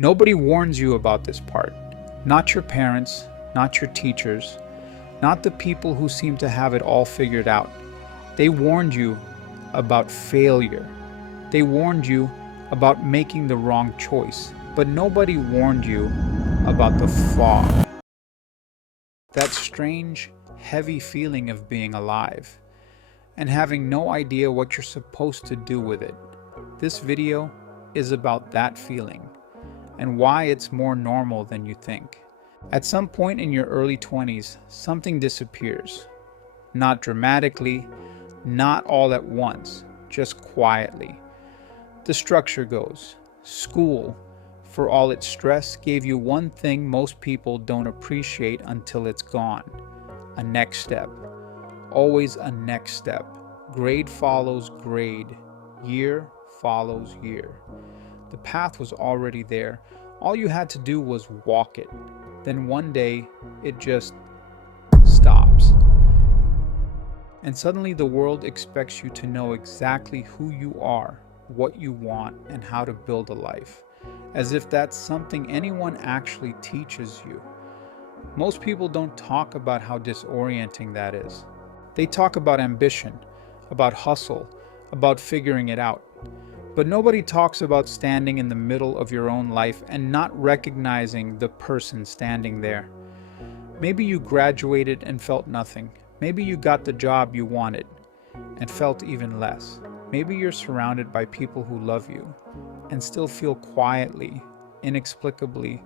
Nobody warns you about this part. Not your parents, not your teachers, not the people who seem to have it all figured out. They warned you about failure. They warned you about making the wrong choice, but nobody warned you about the fog. That strange, heavy feeling of being alive and having no idea what you're supposed to do with it. This video is about that feeling and why it's more normal than you think. At some point in your early 20s, something disappears. Not dramatically, not all at once, just quietly. The structure goes. School, for all its stress, gave you one thing most people don't appreciate until it's gone. A next step. Always a next step. Grade follows grade. Year follows year. The path was already there. All you had to do was walk it. Then one day, it just stops. And suddenly the world expects you to know exactly who you are, what you want, and how to build a life. As if that's something anyone actually teaches you. Most people don't talk about how disorienting that is. They talk about ambition, about hustle, about figuring it out. But nobody talks about standing in the middle of your own life and not recognizing the person standing there. Maybe you graduated and felt nothing. Maybe you got the job you wanted and felt even less. Maybe you're surrounded by people who love you and still feel quietly, inexplicably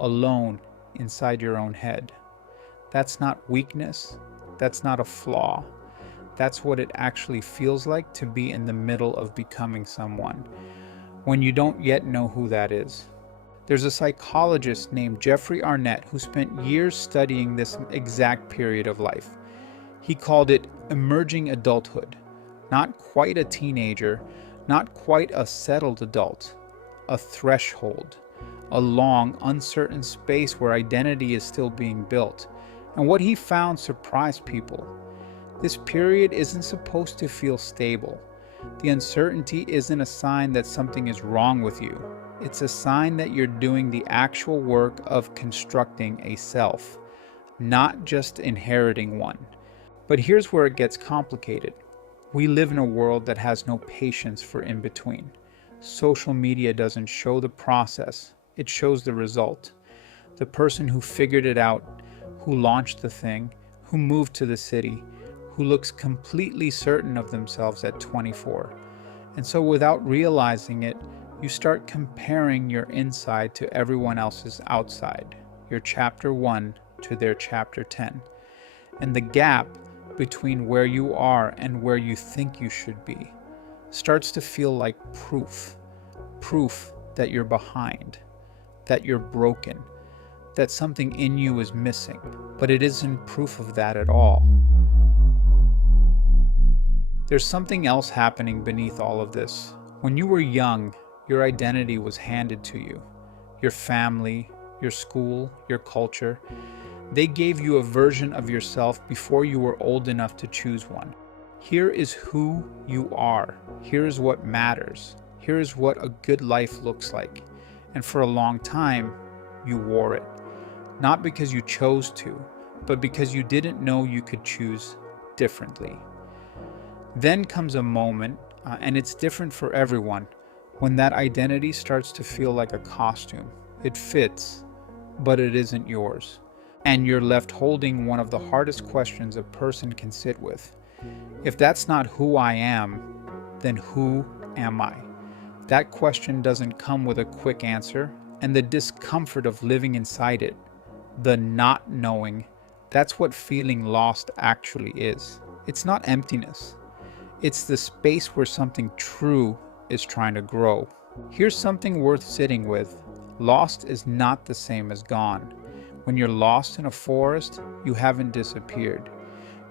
alone inside your own head. That's not weakness. That's not a flaw. That's what it actually feels like to be in the middle of becoming someone, when you don't yet know who that is. There's a psychologist named Jeffrey Arnett who spent years studying this exact period of life. He called it emerging adulthood. Not quite a teenager, not quite a settled adult, a threshold, a long, uncertain space where identity is still being built. And what he found surprised people. This period isn't supposed to feel stable. The uncertainty isn't a sign that something is wrong with you. It's a sign that you're doing the actual work of constructing a self, not just inheriting one. But here's where it gets complicated. We live in a world that has no patience for in-between. Social media doesn't show the process, it shows the result. The person who figured it out, who launched the thing, who moved to the city, who looks completely certain of themselves at 24. And so without realizing it, you start comparing your inside to everyone else's outside, your chapter 1 to their chapter 10. And the gap between where you are and where you think you should be starts to feel like proof that you're behind, that you're broken, that something in you is missing, but it isn't proof of that at all. There's something else happening beneath all of this. When you were young, your identity was handed to you. Your family, your school, your culture. They gave you a version of yourself before you were old enough to choose one. Here is who you are. Here is what matters. Here is what a good life looks like. And for a long time, you wore it. Not because you chose to, but because you didn't know you could choose differently. Then comes a moment, and it's different for everyone, when that identity starts to feel like a costume. It fits, but it isn't yours. And you're left holding one of the hardest questions a person can sit with. If that's not who I am, then who am I? That question doesn't come with a quick answer, and the discomfort of living inside it, the not knowing, that's what feeling lost actually is. It's not emptiness. It's the space where something true is trying to grow. Here's something worth sitting with. Lost is not the same as gone. When you're lost in a forest, you haven't disappeared.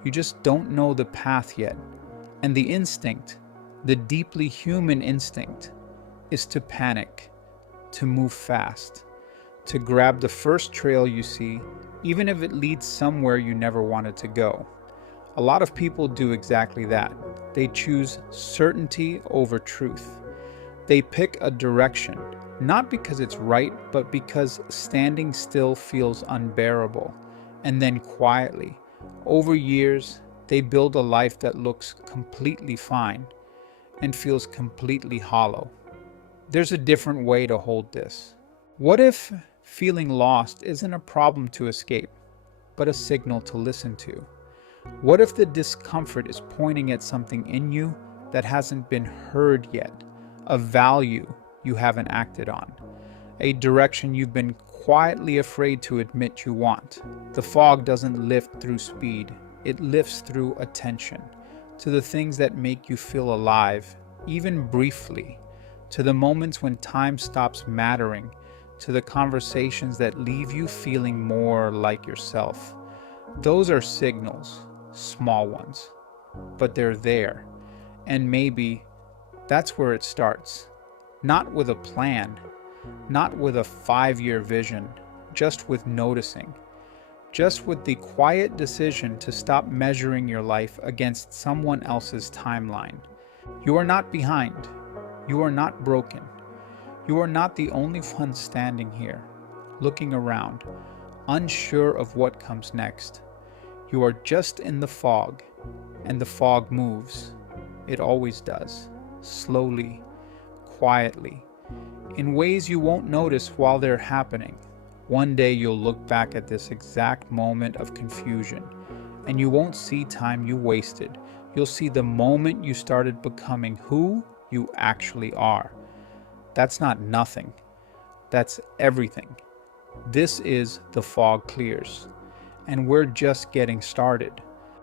You just don't know the path yet. And the instinct, the deeply human instinct, is to panic, to move fast, to grab the first trail you see, even if it leads somewhere you never wanted to go. A lot of people do exactly that. They choose certainty over truth. They pick a direction, Not because it's right, but because standing still feels unbearable. And then quietly, over years, they build a life that looks completely fine and feels completely hollow. There's a different way to hold this. What if feeling lost isn't a problem to escape, but a signal to listen to? What if the discomfort is pointing at something in you that hasn't been heard yet, a value you haven't acted on, a direction you've been quietly afraid to admit you want? The fog doesn't lift through speed, it lifts through attention, to the things that make you feel alive, even briefly, to the moments when time stops mattering, to the conversations that leave you feeling more like yourself. Those are signals, small ones, but they're there. And maybe that's where it starts. Not with a plan, not with a 5-year vision, just with noticing. Just with the quiet decision to stop measuring your life against someone else's timeline. You are not behind. You are not broken. You are not the only one standing here, looking around, unsure of what comes next. You are just in the fog, and the fog moves. It always does, slowly, quietly, in ways you won't notice while they're happening. One day you'll look back at this exact moment of confusion, and you won't see time you wasted. You'll see the moment you started becoming who you actually are. That's not nothing. That's everything. This is The Fog Clears, and we're just getting started.